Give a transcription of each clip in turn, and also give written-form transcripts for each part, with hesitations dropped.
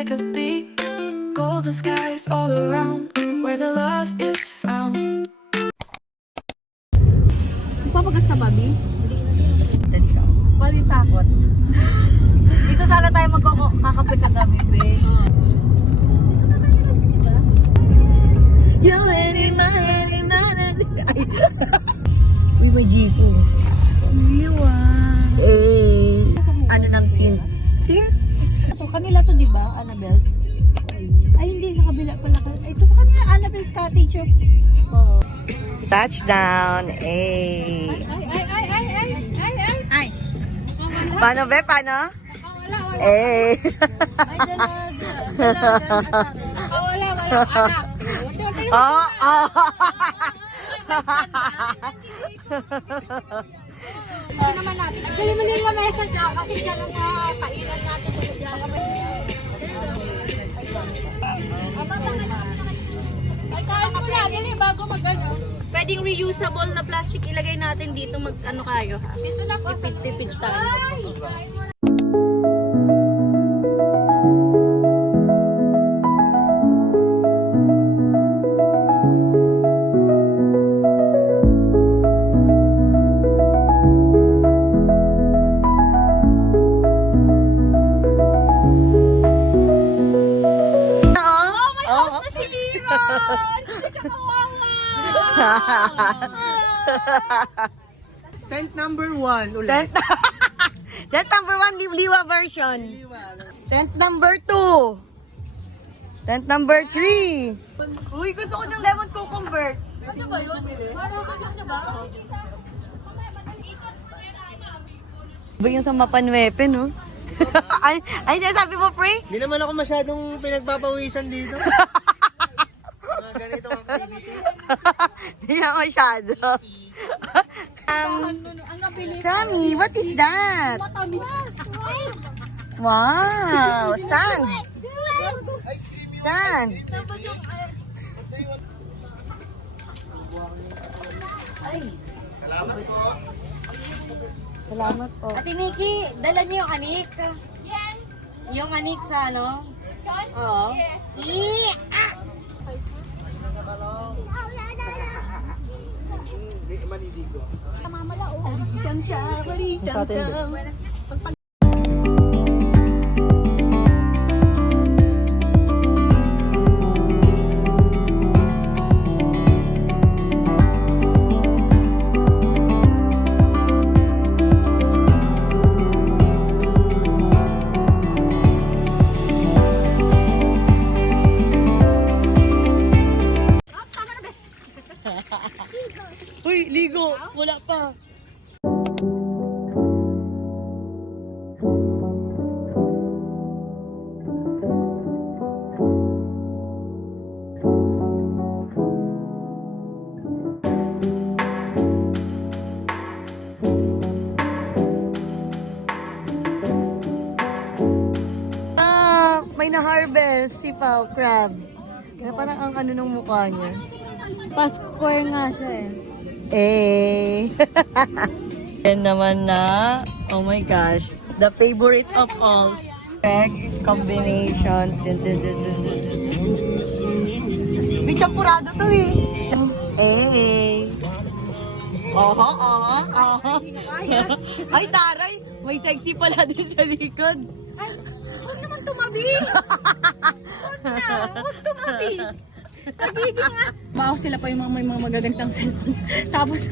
like a bee. Golden skies all around, where the love is found. Papagas ka, Bobby? Dali ka. Bali takot. Dito sana tayo magkakape kagabi, be. Yo, any man. Ay. Uy, may jeepo. Liwa. Ano ng tint? Tin? So, kanila to, di ba? Annabelle's? Ay, hindi. Sa kabila pala. Ito sa kanila, Annabelle's Cottage. Oo. Touchdown. Ay. Paano, be? Paano? Wala. Eh. Ay, dalaga. Wala. Anak. Oh. Hindi naman natin. Nagdali-mali nga mesa dyan kasi dyan ang kainan natin sa dyan. Ay, kain mo na. Dali, bago mag-ano. Pwedeng reusable na plastic ilagay natin dito mag-ano kayo ha. Dito lang. Tipid-tipid tayo. Tent number 1 ulit. Tent number 1, liwa version. Tent number 2. Tent number 3. Uy, gusto ko ng lemon cucumbers. Ano ba yun? Ba yung sa Mapanwepe, no? ay, sinasabi mo, pre? Hindi naman ako masyadong pinagpapawisan dito. Mga ganitong activities. Hindi na masyado. Sammy, what is that? Wow, sand. Sand. Salamat po. Ate Nikki, dala niyo yung anik. Yung anik sa ano? Oo. Uy, ligo. Wala pa. May na-harvest si Pao Crab. Kaya parang ang ano ng mukha niya. Pasquare nga siya eh. Yan naman na, oh my gosh, the favorite of all. Egg combination. May champurado to eh. Oho. Ay, taray. May sexy pala din sa likod. Ay, huwag naman tumabi. Huwag tumabi. Pagiging Mao sila pa yung mga may mga magagandang cellphone. Tapos,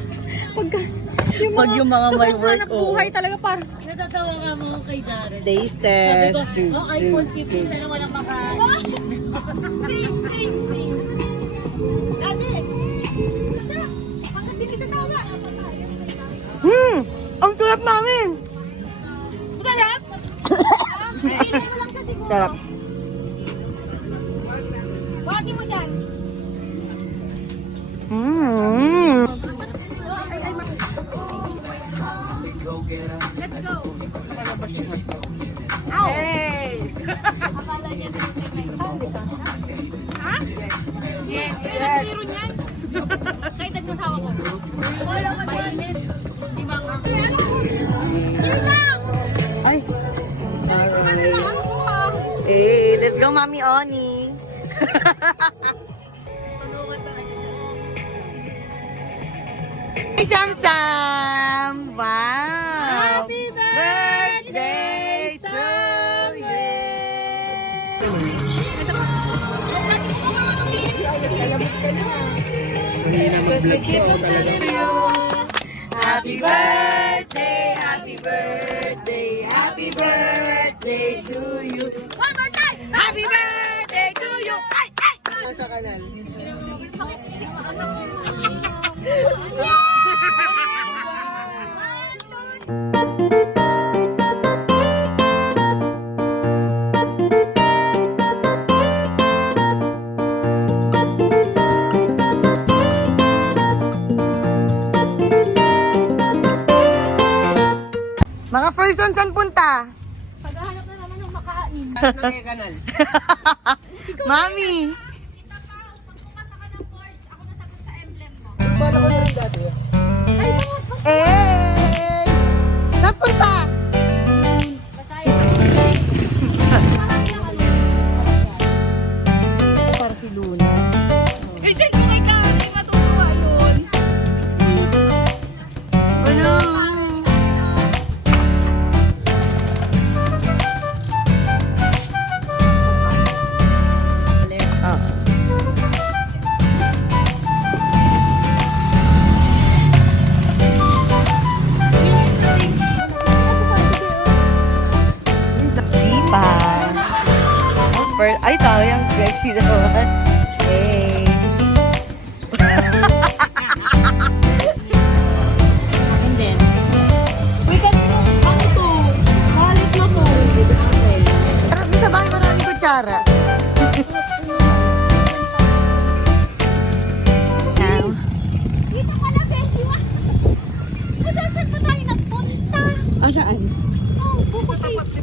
pag yung mga may work, buhay talaga parang natatawa ka mo kay Jared. Taste Sabi test. ko, iPhone 15 pero walang Same. Dati, siya, hanggang dili sa sawa. Ang tulap namin. Masarap? Kainin mo lang siya siguro. Sarap. Bati mo dyan. Let's go. Hey! Akala niya din ha? Yes. Yes. Kahit ang hawak ko. Wala ka mainit. Ibang Ay. Dali ko ka na lang ako ha. The Go, Mami Oni. Hey, Sam Sam! Wow! Happy birthday to you! Hindi na mag-vlog siya ako talaga. Happy birthday, happy birthday, happy birthday to you. One more time! Happy birthday to you! Ay, ay! Sa kanal. Mga person, saan punta? Paghahanap na naman ng makain. Nang kanal. Mami! Paano ko na rin dati? Eh! Saan punta? Para si Luna. Eh, siyempre kay Kari, matutuwa yun. Ano? Ay, tao yung sexy naman. Hey. Akin din. Wait, ano to? Balit na to. Pero sa bahay maraming kutsara. Dito pala, Beshi. Saan pa tayo nagpunta? Saan? Oh, bukod ay. Di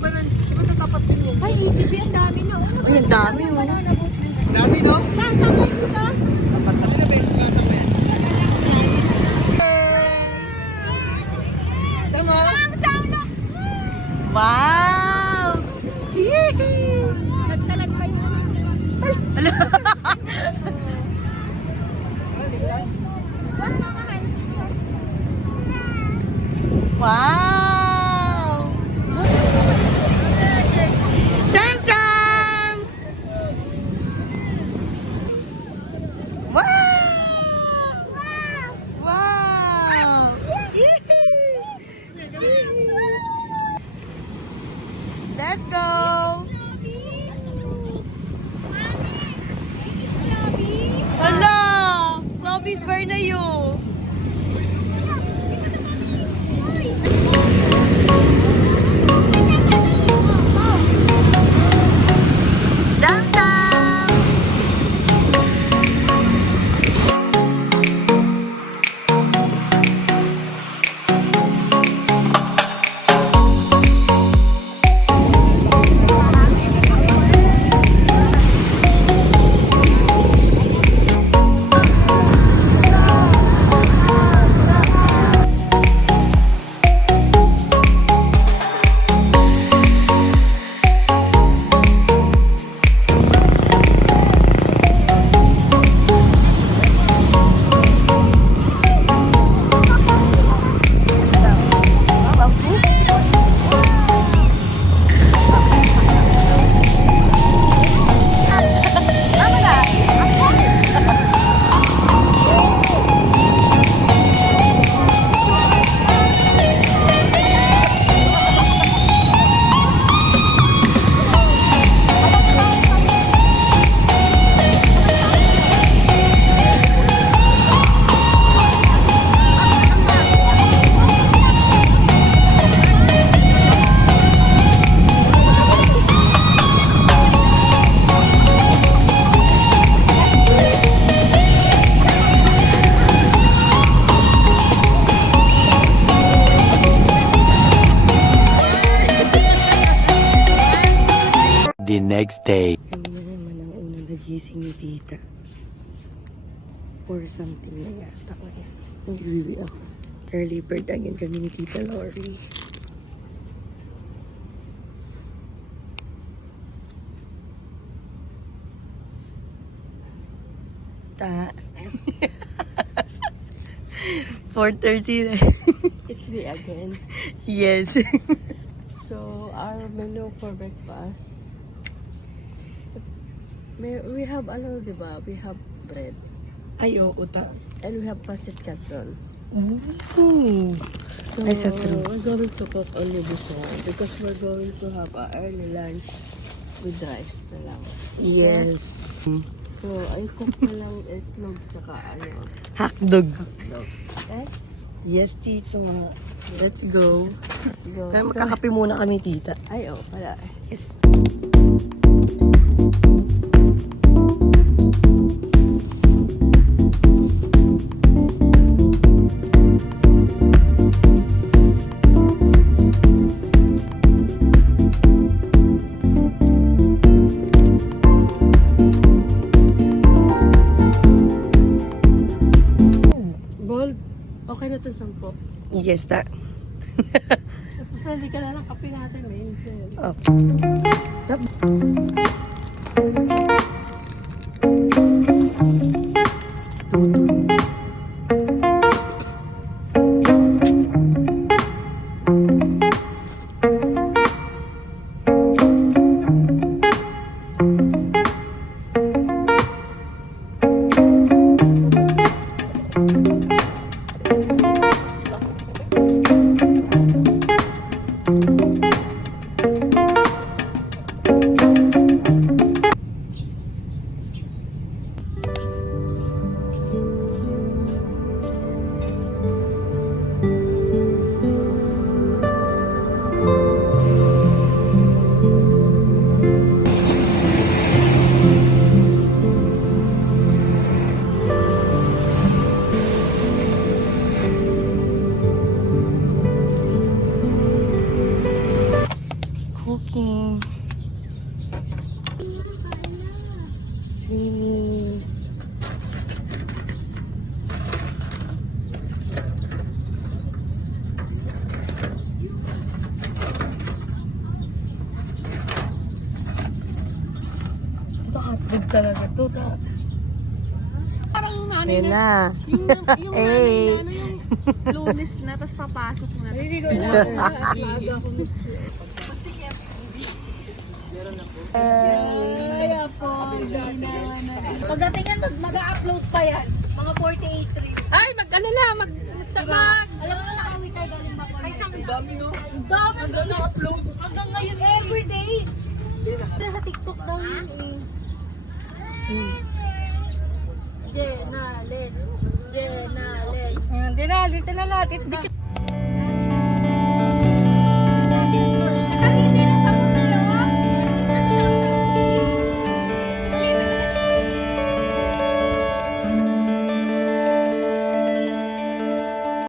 ba sa tapat din yun? Ay, ATV, ang dami na. Ay, ang dami, oh. Dami, no? Saan mo dito? Ano na ba yung klasa mo yan? Sama? Wow! Nagtalag pa yung Wow! Sam Sam! Wow! Wow! Let's go! Hala! Robby's Bernayo! Dam-dam! The next day. Kami na naman ang unang nagising ni Tita. Or something na yata ko yan. Nag-iwi ako. Early bird again kami ni Tita Lori. tita. 4:30 na. It's me again. Yes. So our menu for breakfast, we have ano, diba? We have bread Ay, oo, ta. and we have pasit canton. Ooh. So Ay, sa true. we're going to cook only this one because we're going to have our early lunch with rice na lang. Yes. So I cook na lang itlog tsaka ano. Hotdog. Okay? Yes, tita. Let's go. Let's go. Kaya magkakape muna kami, tita. Ay, oh, pala. Yes. Bold. Okay na to 10. Yes, ta. Basta hindi ka na lang kape natin, eh. Oh. Tutoy. Cooking. Swimming. Ito hotdog talaga to, ta. Parang ano Ayan na. yung Hey. ano yung Lunes na, tapos papasok na. Hindi ko Pagdating yan, mag-upload pa yan. Mga 48 reels. Ay, mag-ano na, mag-samag. Alam mo na nakawit tayo galing ba? Ay, isang dami, no? Ang dami, na-upload. Hanggang ngayon, everyday. Sa TikTok daw yun, eh. Jenalyn. Jenalyn. Dinalito na natin.